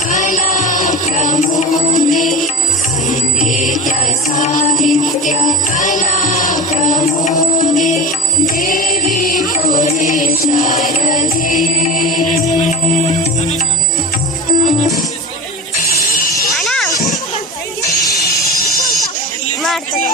ಕಲಾ ಪ್ರಮೋದೆ ಸಂಗೀತ ಸಾಹಿತ್ಯ ಕಲಾ ಪ್ರಮೋದೆ ದೇವಿ ಕೊನೆ ಶಾರದೆ ಮಾಡ್ತಾರೆ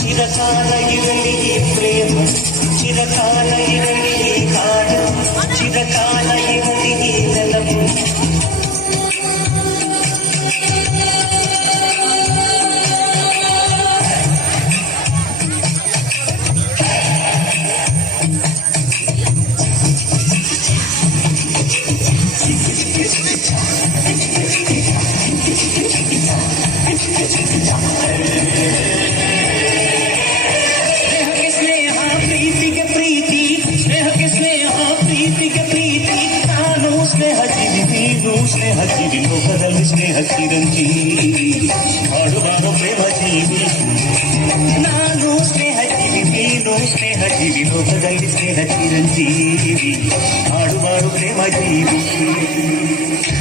ಚಿರಕಾಲ ಇರಲಿ ಪ್ರೇಮ ಚಿರಕಾಲ ಇರಲಿ ಕಾಡು ಚಿರಕಾಲ ಇರಲಿ ನೆಲವು ಸ್ನೇಹ ಜೀವಿ ಲೋಕದಲ್ಲಿ ಸ್ನೇಹ ಚಿರಂಜೀವಿ ಹಾಡುವಾರು ಪ್ರೇಮ ಜೀವಿ ನಾನು ಸ್ನೇಹ ಜೀವಿ ನೀನು ಸ್ನೇಹ ಜೀವಿ ಲೋಕದಲ್ಲಿ ಸ್ನೇಹ ಚಿರಂಜೀವಿ ಹಾಡುವಾರು ಪ್ರೇಮ ಜೀವಿ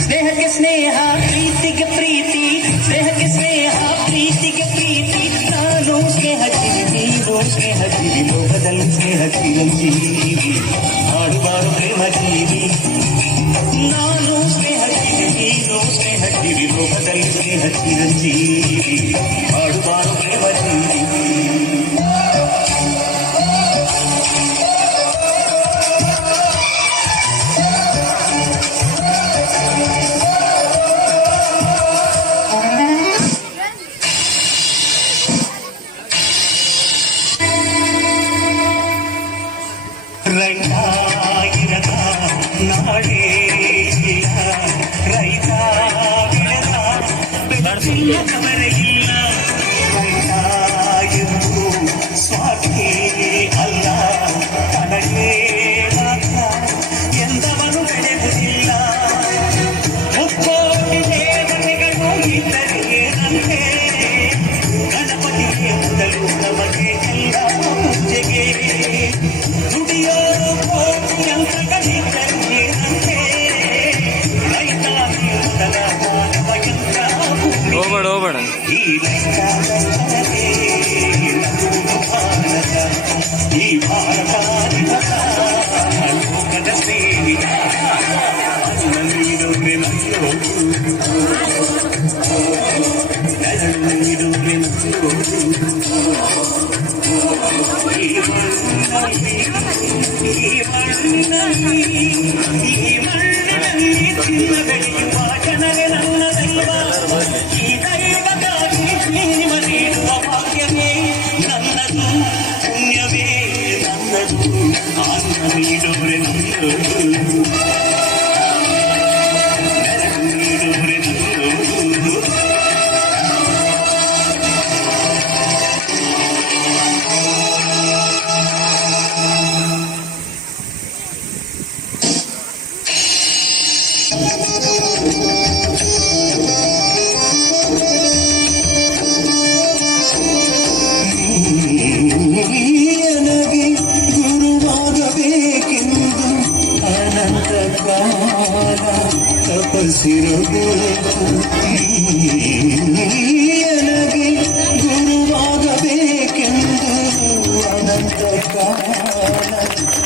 ಸ್ನೇಹಕ್ಕೆ ಸ್ನೇಹ ಪ್ರೀತಿಗೆ ಪ್ರೀತಿ ಸ್ನೇಹಕ್ಕೆ ಸ್ನೇಹ ಪ್ರೀತಿಗೆ ಪ್ರೀತಿ ನಾನು ಸ್ನೇಹ ಜೀವಿ ನೀನು ಸ್ನೇಹ ಜೀವಿ ಲೋಕದಲ್ಲಿ ಸ್ನೇಹ ಚಿರಂಜೀವಿ ಹಾಡುವಾರು ಪ್ರೇಮ ಜೀವಿ ನಾನು ಸ್ನೇಹ ಜೀವಿ ನೀನು ಸ್ನೇಹ ಜೀವಿ ಲೋಕದಲ್ಲಿ ಸ್ನೇಹ ಚಿರಂಜೀವಿ ಹಾಡುವಾರು ಪ್ರೇಮ ಜೀವಿ ರೈತಾಗಿರದ ನಾಡೇ ಇಲ್ಲ ರೈತ ಬೆಳೆದ ಬೆಳೆದಿಲ್ಲ ಕವರೆ ಇಲ್ಲ ರೈತ ಎಂದು ಸ್ವಾರ್ಥಿ ಅಲ್ಲ ತನಗೆ ಮಾತ್ರ ಎಂದವನು ಬೆಳೆಯುವುದಿಲ್ಲ ಮುಕ್ಕೋಟಿ ದೇವತೆಗಳು ಇದ್ದರೆ ಏನಂತೆ ಗಣಪತಿಗೆ ಮೊದಲು ನಮಗೆ ಎಲ್ಲ ಚಿನ್ನ ಬೆಳೆಯುವ ಜನವೇ ನನ್ನ ದೈವ ಈ ದೈವಕ್ಕಾಗಿ ಜೀವ ನೀಡುವ ಭಾಗ್ಯವೇ ನನ್ನದು ಪುಣ್ಯವೇ ನನ್ನದು ಆತ್ಮ ನೀಡುವರೆ ನನ್ನದು ನೀಡುವರೆ ನನ್ನದು ನನಗೆ ಗುರುವಾಗಬೇಕೆಂದು ಅನಂತ ಕಾಲ ತಪಸ್ಸಿರಬೇಕು ನನಗೆ ಗುರುವಾಗಬೇಕೆಂದು ಅನಂತ ಕಾಲ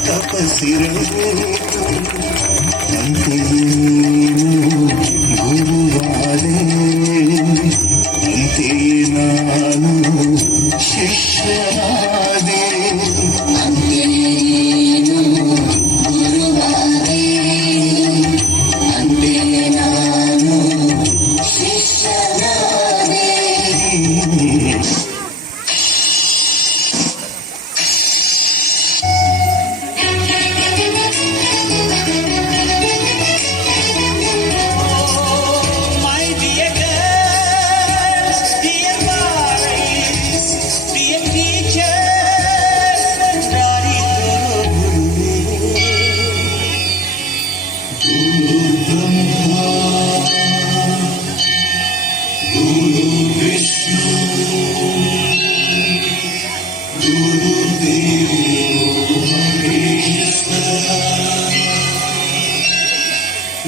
ತಪಸ್ಸಿರಬೇಕು ಗುರುವಾರೇ ಅಂತೆಯೇ ನಾನು ಶಿಷ್ಯನಾದೆ ಅಂತೆಯೇನು ಗುರುವಾರೇ ಅಂತೆಯೇ ನಾನು ಶಿಷ್ಯನಾದೆ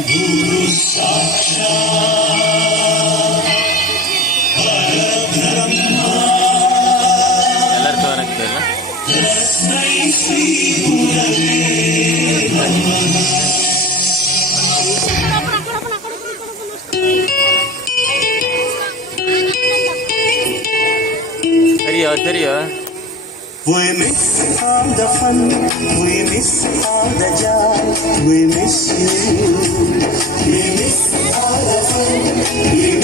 ಗುರು ಸಾಕ್ಷಾತ್ ಪರಬ್ರಹ್ಮ ತಸ್ಮೈ ಶ್ರೀ ಗುರವೇ ನಮಃ ಸರಿಯೋ We miss all the fun, we miss all the joy, we miss you. We miss all the fun, we